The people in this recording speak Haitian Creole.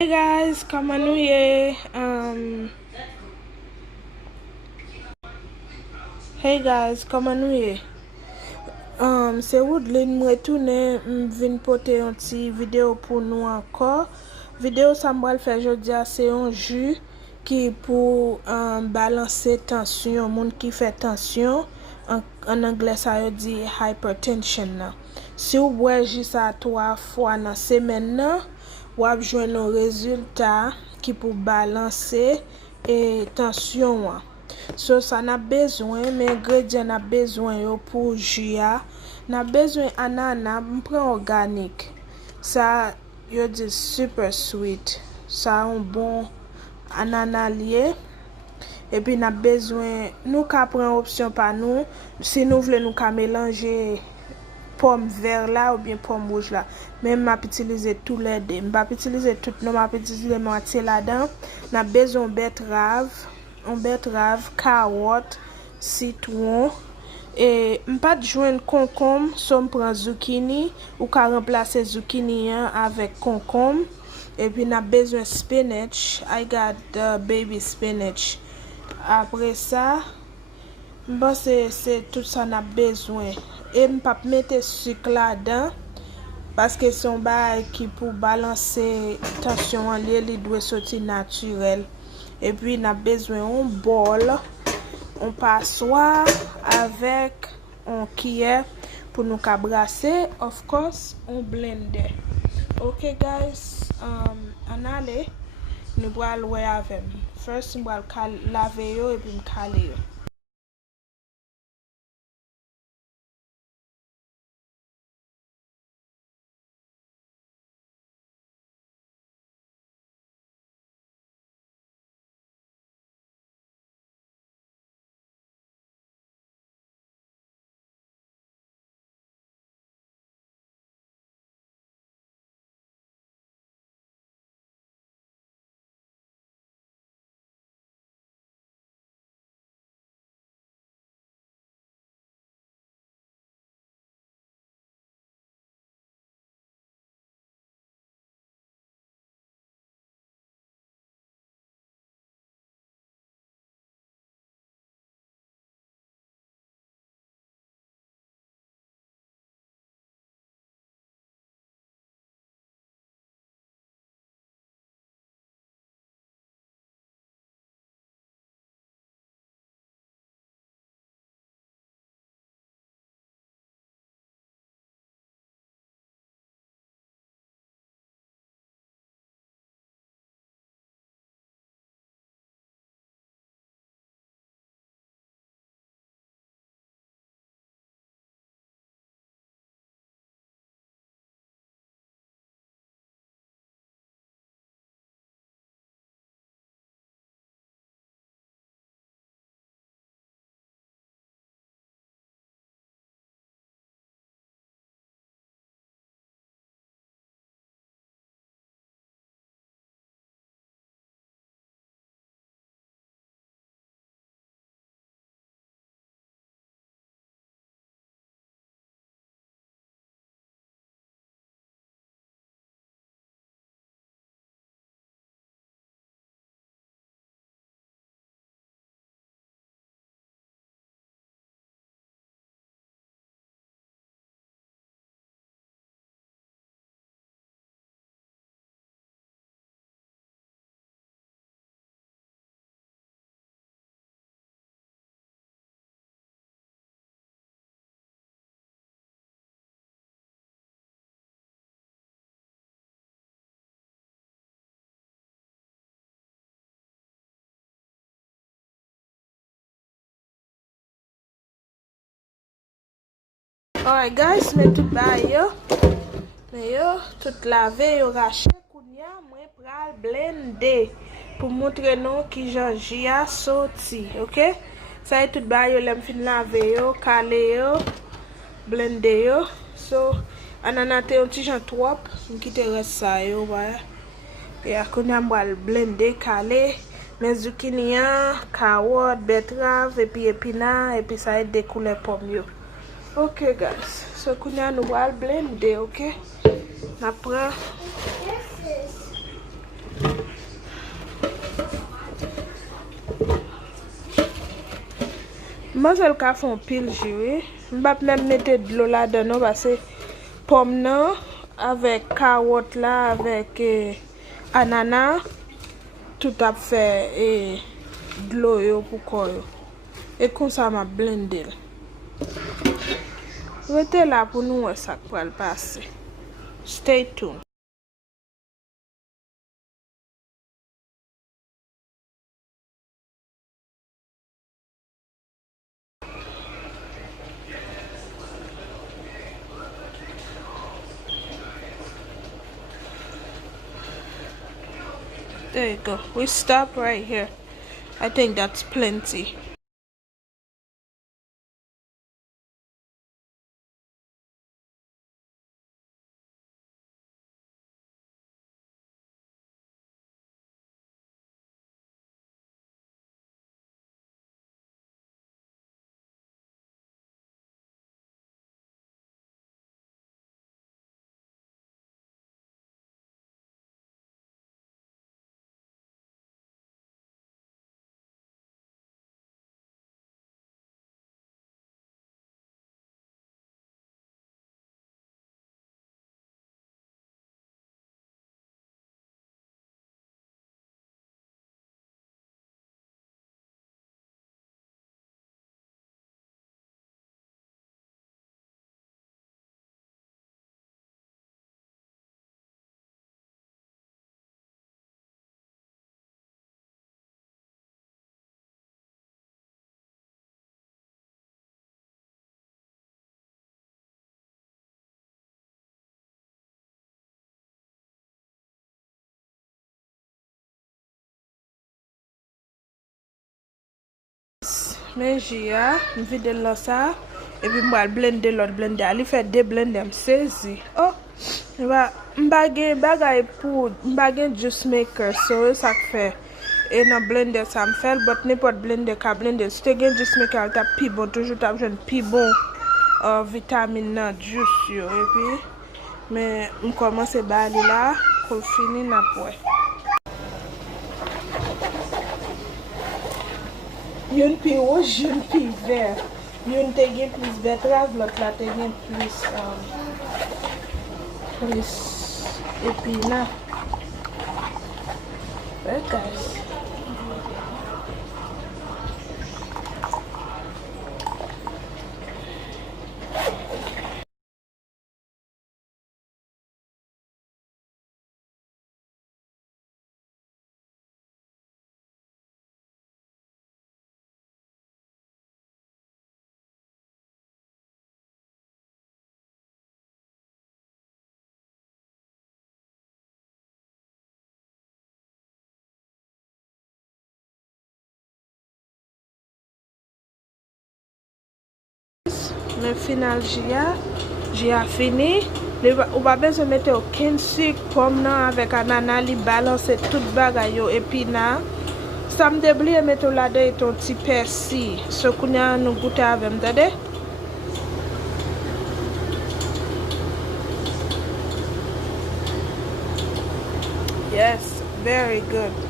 Hey guys, comment nou ye? Hey guys, comment nou ye? Se Woodlin mwen toune vin pote yon ti video pou nou ankor. Video sa mbral fè jodia se yon jus ki pou balanse tansyon, moun ki fè tansyon. En anglais sa yo di hypertension nan. Si ou bwe jus sa 3 fwa nan semen nan, wap jwen nou rezultat ki pou balanse tansyon wan. So sa na bezwen, men ingredient na bezwen yo pou jus ya. Na bezwen anana, mpren organik. Sa yo di super sweet. Sa yon bon anana liye. Et puis na bezwen, nou ka pren opsyon pa nou. Si nou vle nou ka mélanger pomme vert la ou bien pomme rouge la. Men m'a utiliser tout les deux. M'a utiliser tout, non m'a utiliser moitié là-dedans. Na bezwen betterave, carotte, citron. Et m'pas joindre concombre, so m'prend zucchini ou ka remplacer zucchini avec concombre. Et puis n'a besoin spinach. I got baby spinach. Après ça, bon c'est tout ça n'a besoin. Et m'pas mettre sucre là-dedans parce que son bail qui pour balancer tension en li doit sortir naturel. Et puis n'a besoin un bol, un passoire avec un cuillère pour nous brasser, of course, un blender. Okay guys, on allait nous allons louer avec. First nous allons laver yo et puis me caler yo. Alright guys, mais tout ba yo. Mais yo, tout lavé, yo raché. Kounya, moi pral blender. Pour montrer nous qui jan jia sorti, ok? Ça y tout ba yo, lem fin lavé yo, calé yo, blender yo. So, ananate un petit jan trop, m'kite reste ça yo, ouais. Et à kounya m'bral blender, calé. Mais zucchini, carotte, betterave, et puis épinard, et puis ça y découle pomme yo. Ok guys, so kounya nou wal blender, ok? Na pran Mazel ka fon pile jus. M'bap même mettre de l'eau là-dedans parce que pomme nan avec carotte là avec ananas tout a fait et de l'eau yo pour quoi yo. Et comme ça m'a blendé. Restez là pour nous voir ça pour le passer. Stay tuned. There you go. We stop right here. I think that's plenty. Mais j'ai vide là ça et puis moi blender l'autre blender ali fait deux blender me saisi. Oh, va m'bagay bagay pour m'bagay juice maker so ça fait et dans blender ça me fait but n'importe blender ka blender si tu gen juice maker t'a pi bon toujours t'a jeune pi bon vitamine dans juice yo et puis mais on commence ba ali là pour finir n'a point. Yon pi rouge, yon pi vert. Yon te gen plus betterave, l'autre la te gen plus épinard. Ouais, guys. Mais final j'ai fini. Ou pas besoin de mettre aucun sucre, pomme avec ananas, li balancer tout bagay yo épinard. Ça me déblie mettre là-dedans ton petit persil. Ce qu'on a nous goûter avec m'tade. Yes, very good.